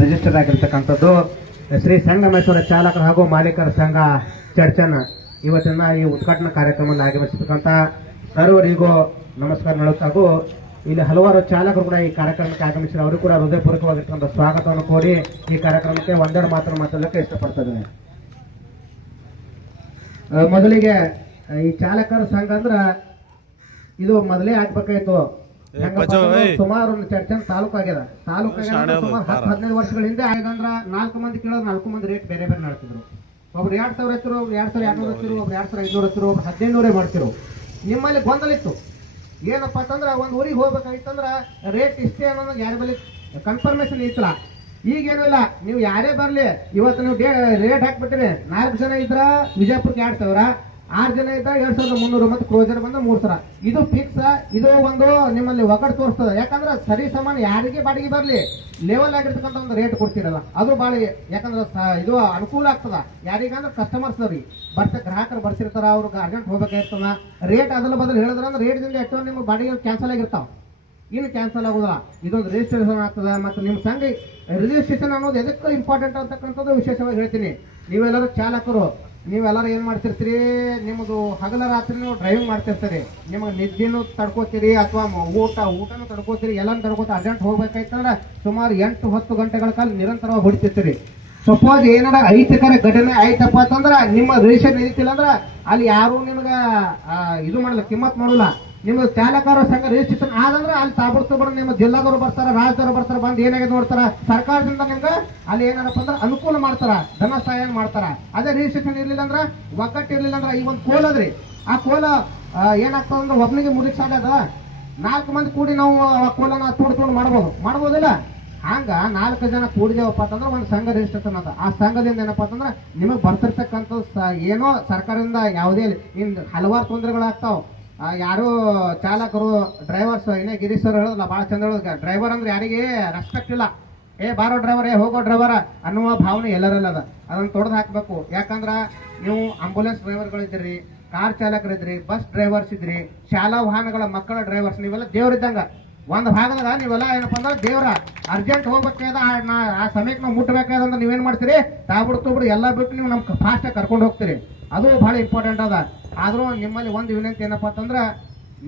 Register ಆಗಿರ್ತಕ್ಕಂಥದ್ದು ಶ್ರೀ ಸಂಗಮೇಶ್ವರ ಚಾಲಕರ ಹಾಗೂ ಮಾಲೀಕರ ಸಂಘ ಚರ್ಚನ್ ಇವತ್ತಿನ ಈ ಉದ್ಘಾಟನಾ ಕಾರ್ಯಕ್ರಮದಲ್ಲಿ ಆಗಮಿಸಿರ್ತಕ್ಕಂಥ ಸರ್ವರಿಗೂ ನಮಸ್ಕಾರ ಹೇಳುತ್ತಾ ಹಾಗೂ ಇಲ್ಲಿ ಹಲವಾರು ಚಾಲಕರು ಕೂಡ ಈ ಕಾರ್ಯಕ್ರಮಕ್ಕೆ ಆಗಮಿಸಿದ ಅವರು ಕೂಡ ಹೃದಯಪೂರ್ವಕವಾಗಿರ್ತಕ್ಕಂಥ ಸ್ವಾಗತವನ್ನು ಕೋರಿ ಈ ಕಾರ್ಯಕ್ರಮಕ್ಕೆ ಒಂದೆರಡು ಮಾತ್ರ ಮಾತಾಡಲಿಕ್ಕೆ ಇಷ್ಟಪಡ್ತಾ ಇದ್ದೇನೆ. ಮೊದಲಿಗೆ ಈ ಚಾಲಕರ ಸಂಘ ಅಂದ್ರ ಇದು ಮೊದಲೇ ಆಗ್ಬೇಕಾಯ್ತು. ಸುಮಾರು ಒಂದು ಚರ್ಚನ್ ತಾಲೂಕು ಆಗ್ಯದ. ತಾಲೂಕು ಸುಮಾರು 10-15 ವರ್ಷಗಳ ಹಿಂದೆ ಆಗಂದ್ರ 4 ಮಂದಿ ಕೇಳೋದು 4 ಮಂದಿ ರೇಟ್ ಬೇರೆ ಬೇರೆ ಮಾಡ್ತಿದ್ರು. ಒಬ್ರು 2000 ಹತ್ತಿರು, ಒಬ್ರು 2200 ಹತ್ತಿರು, ಒಬ್ರು 2500 ಹತ್ತಿರು, ಒಬ್ರು 1500 ಮಾಡ್ತಿರು. ನಿಮ್ಮಲ್ಲಿ ಗೊಂದಲ ಇತ್ತು. ಏನಪ್ಪಾ ಅಂತಂದ್ರ ಒಂದ್ ಊರಿಗೆ ಹೋಗ್ಬೇಕಾಗಿತ್ತಂದ್ರ ರೇಟ್ ಇಷ್ಟೇ ಅನ್ನೋದು ಯಾರ ಬಳಿ ಕನ್ಫರ್ಮೇಶನ್ ಇತ್ತಲ್ಲ. ಈಗೇನಿಲ್ಲ, ನೀವು ಯಾರೇ ಬರ್ಲಿ ಇವತ್ತು ನೀವು ರೇಟ್ ಹಾಕ್ಬಿಟ್ಟಿರಿ. 4 ಜನ ಇದ್ರ ವಿಜಯಪುರಕ್ಕೆ 2000, 6 ಜನ ಇದ್ದ 2300 ಮತ್ತು ಕ್ರೋಜರ್ ಬಂದ 3000. ಇದು ಫಿಕ್ಸ್. ಇದು ಒಂದು ನಿಮ್ಮಲ್ಲಿ ಒಗಟ್ ತೋರಿಸ್ತದೆ. ಯಾಕಂದ್ರೆ ಸರಿ ಸಮಾನ ಯಾರಿಗೆ ಬಾಡಿಗೆ ಬರ್ಲಿ ಲೆವೆಲ್ ಆಗಿರ್ತಕ್ಕಂಥ ಒಂದು ರೇಟ್ ಕೊಡ್ತಿರಲ್ಲ, ಅದು ಭಾಳ ಯಾಕಂದ್ರೆ ಇದು ಅನುಕೂಲ ಆಗ್ತದ. ಯಾರಿಗಂದ್ರೆ ಕಸ್ಟಮರ್ಸ್ ಅವ್ರಿಗೆ ಗ್ರಾಹಕರು ಬರ್ತಿರ್ತಾರ, ಅವ್ರಿಗೆ ಅರ್ಜೆಂಟ್ ಹೋಗ್ಬೇಕಾಗಿರ್ತದ. ರೇಟ್ ಅದಲ್ಲ ಬದಲು ಹೇಳಿದ್ರಂದ್ರೆ ರೇಟ್ದಿಂದ ಎಷ್ಟೋ ನಿಮ್ಮ ಬಾಡಿಗೆ ಕ್ಯಾನ್ಸಲ್ ಆಗಿರ್ತಾವ. ಇನ್ನು ಕ್ಯಾನ್ಸಲ್ ಆಗೋದಿಲ್ಲ. ಇದೊಂದು ರಿಜಿಸ್ಟ್ರೇಷನ್ ಆಗ್ತದೆ. ಮತ್ತು ನಿಮ್ಮ ಸಂಘ ರಿಜಿಸ್ಟ್ರೇಷನ್ ಅನ್ನೋದು ಎದಕ್ಕೂ ಇಂಪಾರ್ಟೆಂಟ್ ಅಂತಕ್ಕಂಥದ್ದು ವಿಶೇಷವಾಗಿ ಹೇಳ್ತೀನಿ. ನೀವೆಲ್ಲರೂ ಚಾಲಕರು, ನೀವೆಲ್ಲರೂ ಏನು ಮಾಡ್ತಿರ್ತೀರಿ, ನಿಮ್ಮದು ಹಗಲ ರಾತ್ರಿ ನೀವು ಡ್ರೈವಿಂಗ್ ಮಾಡ್ತಿರ್ತೀರಿ. ನಿಮಗೆ ನಿದ್ದೆನೂ ತಡ್ಕೋತೀರಿ ಅಥವಾ ಊಟನೂ ತಡ್ಕೋತೀರಿ, ಎಲ್ಲನೂ ತಡ್ಕೋತೀರಿ. ಅರ್ಜೆಂಟ್ ಹೋಗ್ಬೇಕಾಯ್ತಂದ್ರೆ ಸುಮಾರು 8-10 ಗಂಟೆಗಳ ಕಾಲ ನಿರಂತರವಾಗಿ ಹೊಡಿತಿರ್ತೀರಿ. ಸಪೋಸ್ ಏನಾರ ಅಹಿತಕರ ಘಟನೆ ಆಯ್ತಪ್ಪ ಅಂತಂದ್ರೆ ನಿಮ್ಮ ರಿಜಿಸ್ಟ್ರೇಷನ್ ಇದಿಲ್ಲ ಅಂದ್ರೆ ಅಲ್ಲಿ ಯಾರು ನಿಮ್ಗೆ ಇದು ಮಾಡಲ್ಲ, ಕಿಮ್ಮತ್ ಮಾಡಲ್ಲ. ನಿಮ್ಮ ಚಾಲಕರ ಸಂಘ ರಿಜಿಸ್ಟ್ರೇಷನ್ ಆದಂದ್ರೆ ಅಲ್ಲಿ ತಾಬಡ್ತೊಬ್ಬರು ನಿಮ್ಮ ಜಿಲ್ಲಾದವರು ಬರ್ತಾರ, ರಾಜ್ಯದವರು ಬರ್ತಾರ, ಬಂದು ಏನಾಗಿದೆ ನೋಡ್ತಾರ. ಸರ್ಕಾರದಿಂದ ನಿಮ್ಗೆ ಅಲ್ಲಿ ಏನಾರಪ್ಪ ಅಂದ್ರೆ ಅನುಕೂಲ ಮಾಡ್ತಾರ, ಧನ ಸಹಾಯ ಮಾಡ್ತಾರ. ಅದೇ ರಿಜಿಸ್ಟ್ರೇಷನ್ ಇರ್ಲಿಲ್ಲ ಅಂದ್ರೆ, ಒಗ್ಗಟ್ಟು ಇರ್ಲಿಲ್ಲ ಅಂದ್ರೆ, ಈ ಒಂದು ಕೋಲ್ ಅದ್ರಿ, ಆ ಕೋಲ ಏನಾಗ್ತದ ಅಂದ್ರೆ ಒಬ್ಬನಿಗೆ ಮುರಿಕ್ ಸಾಧ್ಯ. 4 ಮಂದಿ ಕೂಡಿ ನಾವು ಆ ಕೋಲನ್ನ ತೋಡ್ಕೊಂಡು ಮಾಡ್ಬೋದಿಲ್ಲ. ಹಂಗ 4 ಜನ ಕೂಡಿದೇವಪ್ಪ ಅಂತಂದ್ರೆ ಒಂದು ಸಂಘ ರಿಜಿಸ್ಟ್ರೇಷನ್ ಅದ. ಆ ಸಂಘದಿಂದ ಏನಪ್ಪಾ ಅಂತಂದ್ರೆ ನಿಮಗೆ ಬರ್ತಿರ್ತಕ್ಕಂಥ ಏನೋ ಸರ್ಕಾರದಿಂದ ಯಾವುದೇ ಹಲವಾರು ತೊಂದರೆಗಳಾಗ್ತಾವ. ಯಾರು ಚಾಲಕರು ಡ್ರೈವರ್ಸ್ ಏನೇ ಗಿರೀಶ್ ಸರ್ ಹೇಳೋದಿಲ್ಲ, ಭಾಳ ಚಂದ ಹೇಳೋದು. ಡ್ರೈವರ್ ಅಂದ್ರೆ ಯಾರಿಗೆ ರೆಸ್ಪೆಕ್ಟ್ ಇಲ್ಲ. ಬಾರೋ ಡ್ರೈವರ್, ಹೋಗೋ ಡ್ರೈವರ್ ಅನ್ನುವ ಭಾವನೆ ಎಲ್ಲರೆಲ್ಲ ಅದ. ಅದನ್ನು ತೊಡೆದು ಹಾಕ್ಬೇಕು. ಯಾಕಂದ್ರೆ ನೀವು ಆಂಬುಲೆನ್ಸ್ ಡ್ರೈವರ್ಗಳಿದ್ರಿ, ಕಾರ್ ಚಾಲಕರಿದ್ರಿ, ಬಸ್ ಡ್ರೈವರ್ಸ್ ಇದ್ರಿ, ಶಾಲಾ ವಾಹನಗಳ ಮಕ್ಕಳ ಡ್ರೈವರ್ಸ್, ನೀವೆಲ್ಲ ದೇವ್ರಿದ್ದಂಗ. ಒಂದು ಭಾಗದಾಗ ನೀವೆಲ್ಲ ಏನಪ್ಪಾ ಅಂದ್ರೆ ದೇವ್ರ. ಅರ್ಜೆಂಟ್ ಹೋಗ್ಬೇಕಾದ ಆ ಸಮಯಕ್ಕೆ ನಾವು ಮುಟ್ಟಬೇಕಾದಂದ್ರೆ ನೀವೇನ್ ಮಾಡ್ತೀರಿ, ತಾಬಿಡ್ತೊಬ್ರು ಎಲ್ಲ ಬಿಟ್ಟು ನೀವು ನಮ್ಗೆ ಫಾಸ್ಟಾಗಿ ಕರ್ಕೊಂಡು ಹೋಗ್ತೀರಿ. ಅದು ಬಹಳ ಇಂಪಾರ್ಟೆಂಟ್ ಅದ. ಆದ್ರೂ ನಿಮ್ಮಲ್ಲಿ ಒಂದು ವಿನಂತಿ ಏನಪ್ಪಾ ಅಂತಂದ್ರೆ,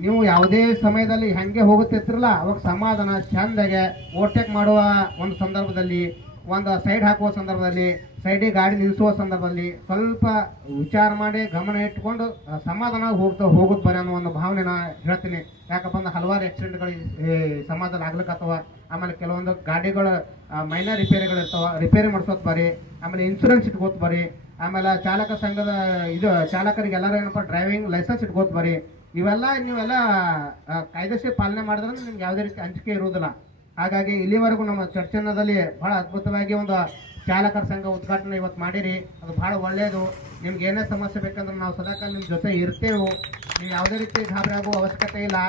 ನೀವು ಯಾವುದೇ ಸಮಯದಲ್ಲಿ ಹೆಂಗೆ ಹೋಗುತ್ತಿರ್ತಿರಲ್ಲ ಅವಾಗ ಸಮಾಧಾನ ಚಂದಾಗೆ ಓವರ್ಟೇಕ್ ಮಾಡುವ ಒಂದು ಸಂದರ್ಭದಲ್ಲಿ, ಒಂದು ಸೈಡ್ ಹಾಕುವ ಸಂದರ್ಭದಲ್ಲಿ, ಸೈಡಿಗೆ ಗಾಡಿ ನಿಲ್ಲಿಸುವ ಸಂದರ್ಭದಲ್ಲಿ ಸ್ವಲ್ಪ ವಿಚಾರ ಮಾಡಿ ಗಮನ ಇಟ್ಕೊಂಡು ಸಮಾಧಾನ ಹೋಗುತ್ತ ಬರೀ ಅನ್ನೋ ಒಂದು ಭಾವನೆನ ಹೇಳ್ತೀನಿ. ಯಾಕಪ್ಪ ಅಂದ್ರೆ ಹಲವಾರು ಆಕ್ಸಿಡೆಂಟ್ಗಳು ಸಮಾಜದಲ್ಲಿ ಆಗ್ಲಿಕ್ಕತ್ತವ. ಆಮೇಲೆ ಕೆಲವೊಂದು ಗಾಡಿಗಳು ಮೈನರ್ ರಿಪೇರಿಗಳು ಇರ್ತಾವ, ರಿಪೇರಿ ಮಾಡಿಸೋದು ಬರೀ. ಆಮೇಲೆ ಇನ್ಶೂರೆನ್ಸ್ ಇಟ್ಕೋತ ಬರೀ. ಆಮೇಲೆ ಚಾಲಕ ಸಂಘದ ಇದು ಚಾಲಕರಿಗೆ ಎಲ್ಲರೂ ಏನಪ್ಪ ಡ್ರೈವಿಂಗ್ ಲೈಸೆನ್ಸ್ ಇಟ್ಕೋತ ಬರೀ. ನೀವೆಲ್ಲ ಕಾಯ್ದೆಶೀರ ಪಾಲನೆ ಮಾಡಿದ್ರೆ ನಿಮ್ಗೆ ಯಾವುದೇ ರೀತಿ ಅಂಜಿಕೆ ಇರುವುದಿಲ್ಲ. ಹಾಗಾಗಿ ಇಲ್ಲಿವರೆಗೂ ನಮ್ಮ ಚರ್ಚನದಲ್ಲಿ ಬಹಳ ಅದ್ಭುತವಾಗಿ ಒಂದು ಚಾಲಕರ ಸಂಘ ಉದ್ಘಾಟನೆ ಇವತ್ತು ಮಾಡಿರಿ. ಅದು ಬಹಳ ಒಳ್ಳೆಯದು. ನಿಮ್ಗೆ ಏನೇ ಸಮಸ್ಯೆ ಬೇಕಂದ್ರೆ ನಾವು ಸದಾಕಾಲ ನಿಮ್ಮ ಜೊತೆ ಇರ್ತೇವೆ. ನೀವು ಯಾವುದೇ ರೀತಿ ಗಾಬರಿ ಆಗುವ ಅವಶ್ಯಕತೆ ಇಲ್ಲ.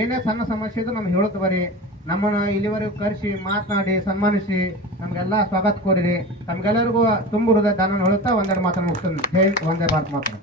ಏನೇ ಸಣ್ಣ ಸಮಸ್ಯೆ ಇದ್ರೂ ನಮ್ಗೆ ಹೇಳುತ್ತೆ ಬರೀ. ನಮ್ಮನ್ನು ಇಲ್ಲಿವರೆಗೂ ಕರೆಸಿ ಮಾತನಾಡಿ ಸನ್ಮಾನಿಸಿ ನಮಗೆಲ್ಲ ಸ್ವಾಗತ ಕೋರಿರಿ. ತಮಗೆಲ್ಲರಿಗೂ ತುಂಬ ಹೃದಯ ದಾನ ಹೇಳುತ್ತಾ ಒಂದೆರಡು ಮಾತನ್ನು ಮುಗಿಸ್ತೀನಿ. ಜೈ ಹಿಂದ್, ವಂದೇ ಭಾರತ್ ಮಾತ್ರ.